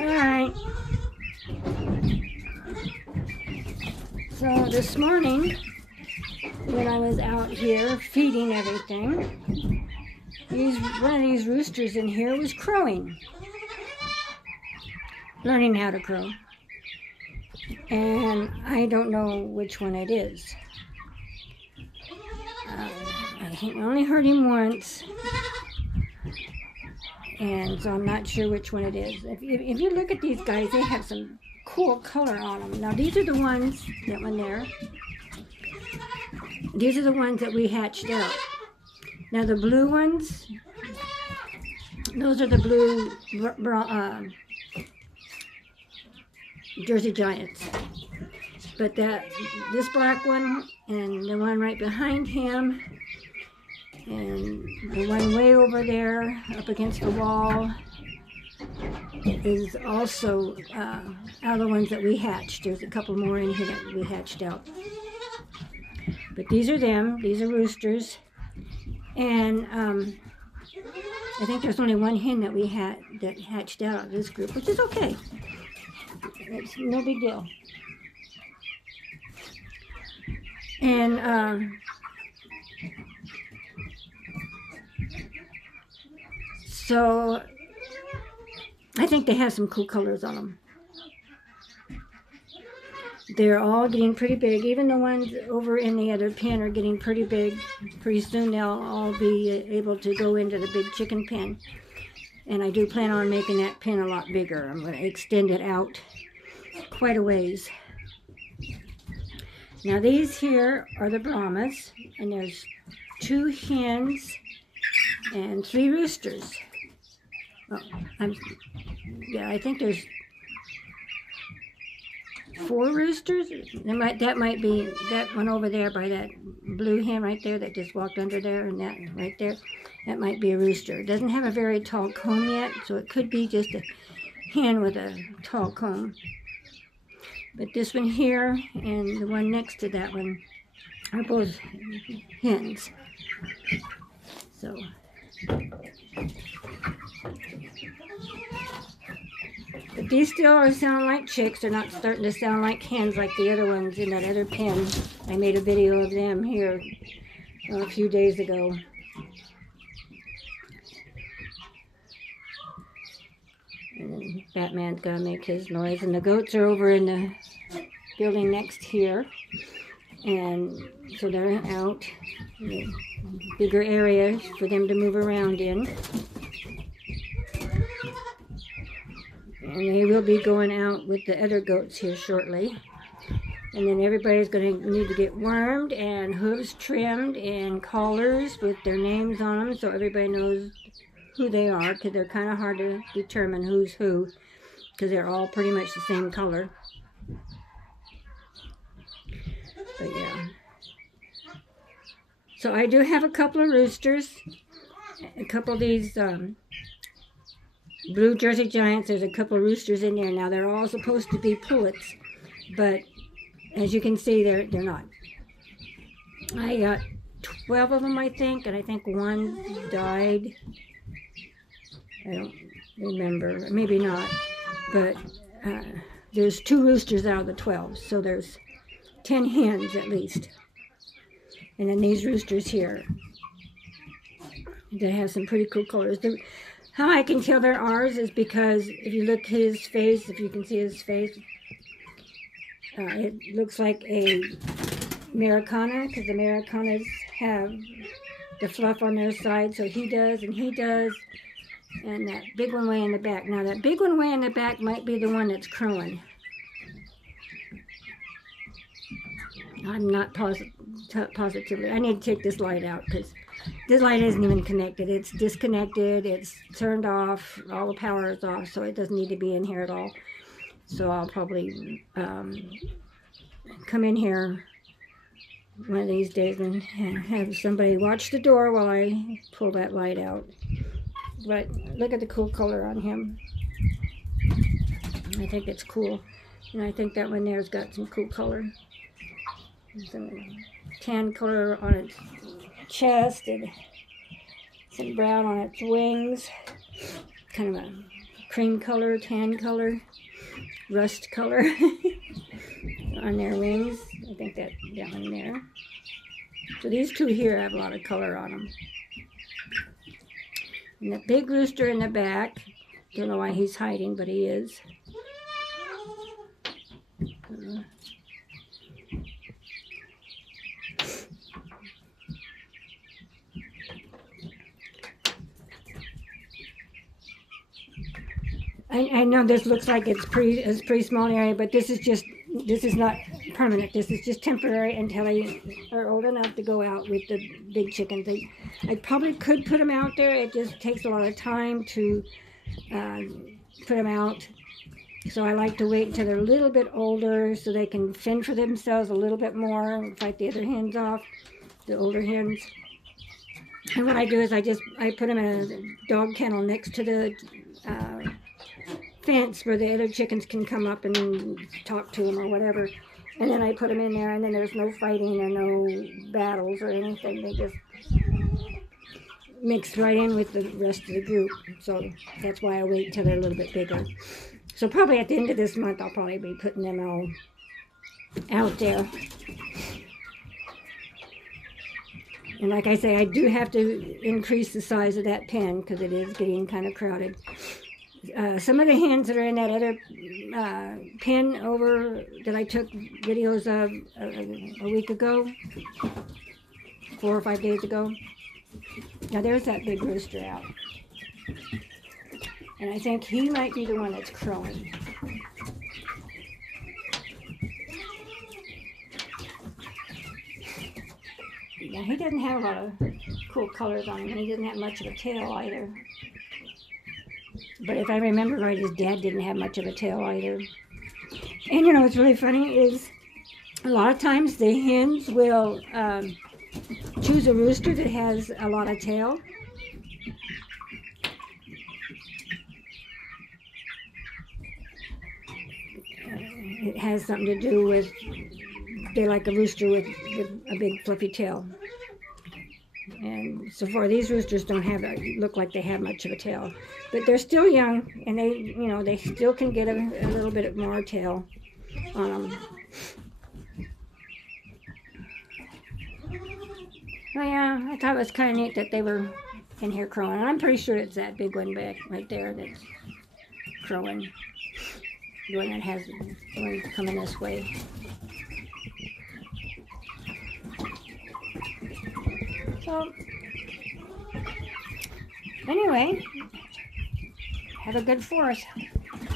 Alright. So this morning, when I was out here feeding everything, one of these roosters in here was crowing. Learning how to crow. And I don't know which one it is. I only heard him once. And so I'm not sure which one it is. If you look at these guys, they have some cool color on them. Now these are the ones, that one there. These are the ones that we hatched out. Now the blue ones, those are the blue Jersey Giants. But this black one and the one right behind him and the one way over there up against the wall is also other ones that we hatched. There's a couple more in here that we hatched out. But these are them. These are roosters. And I think there's only one hen that we had that hatched out of this group, which is okay. It's no big deal. And so I think they have some cool colors on them. They're all getting pretty big. Even the ones over in the other pen are getting pretty big. Pretty soon they'll all be able to go into the big chicken pen. And I do plan on making that pen a lot bigger. I'm going to extend it out quite a ways. Now these here are the Brahmas, and there's 2 hens and 3 roosters. Oh, I think there's 4 roosters. That might be that one over there by that blue hen right there that just walked under there, and that right there, that might be a rooster. It doesn't have a very tall comb yet, so it could be just a hen with a tall comb. But this one here and the one next to that one are both hens. So but these still are sounding like chicks. They're not starting to sound like hens like the other ones in that other pen. I made a video of them here a few days ago. And then Batman's gonna make his noise. And the goats are over in the building next here. And so they're out in a bigger area for them to move around in. And they will be going out with the other goats here shortly. And then everybody's going to need to get wormed and hooves trimmed and collars with their names on them so everybody knows who they are, because they're kind of hard to determine who's who, because they're all pretty much the same color. But yeah. So I do have a couple of roosters, a couple of these blue Jersey Giants. There's a couple of roosters in there. Now they're all supposed to be pullets, but as you can see, they're not. I got 12 of them, I think, and I think one died. I don't remember, maybe not, but there's 2 roosters out of the 12, so there's 10 hens at least. And then these roosters here, they have some pretty cool colors. How I can tell they're ours is because if you look at his face, if you can see his face, it looks like a Americana, because Americanas have the fluff on their side, so he does, and he does. And that big one way in the back. Now that big one way in the back might be the one that's crowing. I'm not positively. I need to take this light out because this light isn't even connected. It's disconnected. It's turned off. All the power is off, so it doesn't need to be in here at all. So I'll probably come in here one of these days and have somebody watch the door while I pull that light out. But look at the cool color on him. I think it's cool. And I think that one there's got some cool color. Some tan color on its chest and some brown on its wings. Kind of a cream color, tan color, rust color on their wings. I think that down there. So these two here have a lot of color on them. And the big rooster in the back, don't know why he's hiding, but he is. I know this looks like it's pretty small area, but this is not permanent. This is just temporary until they are old enough to go out with the big chickens. I probably could put them out there. It just takes a lot of time to put them out. So I like to wait until they're a little bit older so they can fend for themselves a little bit more and fight the other hens off, the older hens. And what I do is I put them in a dog kennel next to the fence where the other chickens can come up and talk to them or whatever. And then I put them in there, and then there's no fighting or no battles or anything. They just mix right in with the rest of the group. So that's why I wait till they're a little bit bigger. So probably at the end of this month, I'll probably be putting them all out there. And like I say, I do have to increase the size of that pen because it is getting kind of crowded. Some of the hens that are in that other pen over that I took videos of a week ago, 4 or 5 days ago. Now there's that big rooster out. And I think he might be the one that's crowing. Now he doesn't have a lot of cool colors on him, and he doesn't have much of a tail either. But if I remember right, his dad didn't have much of a tail either. And you know what's really funny is a lot of times the hens will choose a rooster that has a lot of tail. It has something to do with they like a rooster with a big fluffy tail. And so far, these roosters don't look like they have much of a tail, but they're still young, and they still can get a little bit more tail on them. Oh yeah, I thought it was kind of neat that they were in here crowing. And I'm pretty sure it's that big one back right there that's crowing. The one that has the one coming this way. So, anyway, have a good 4th.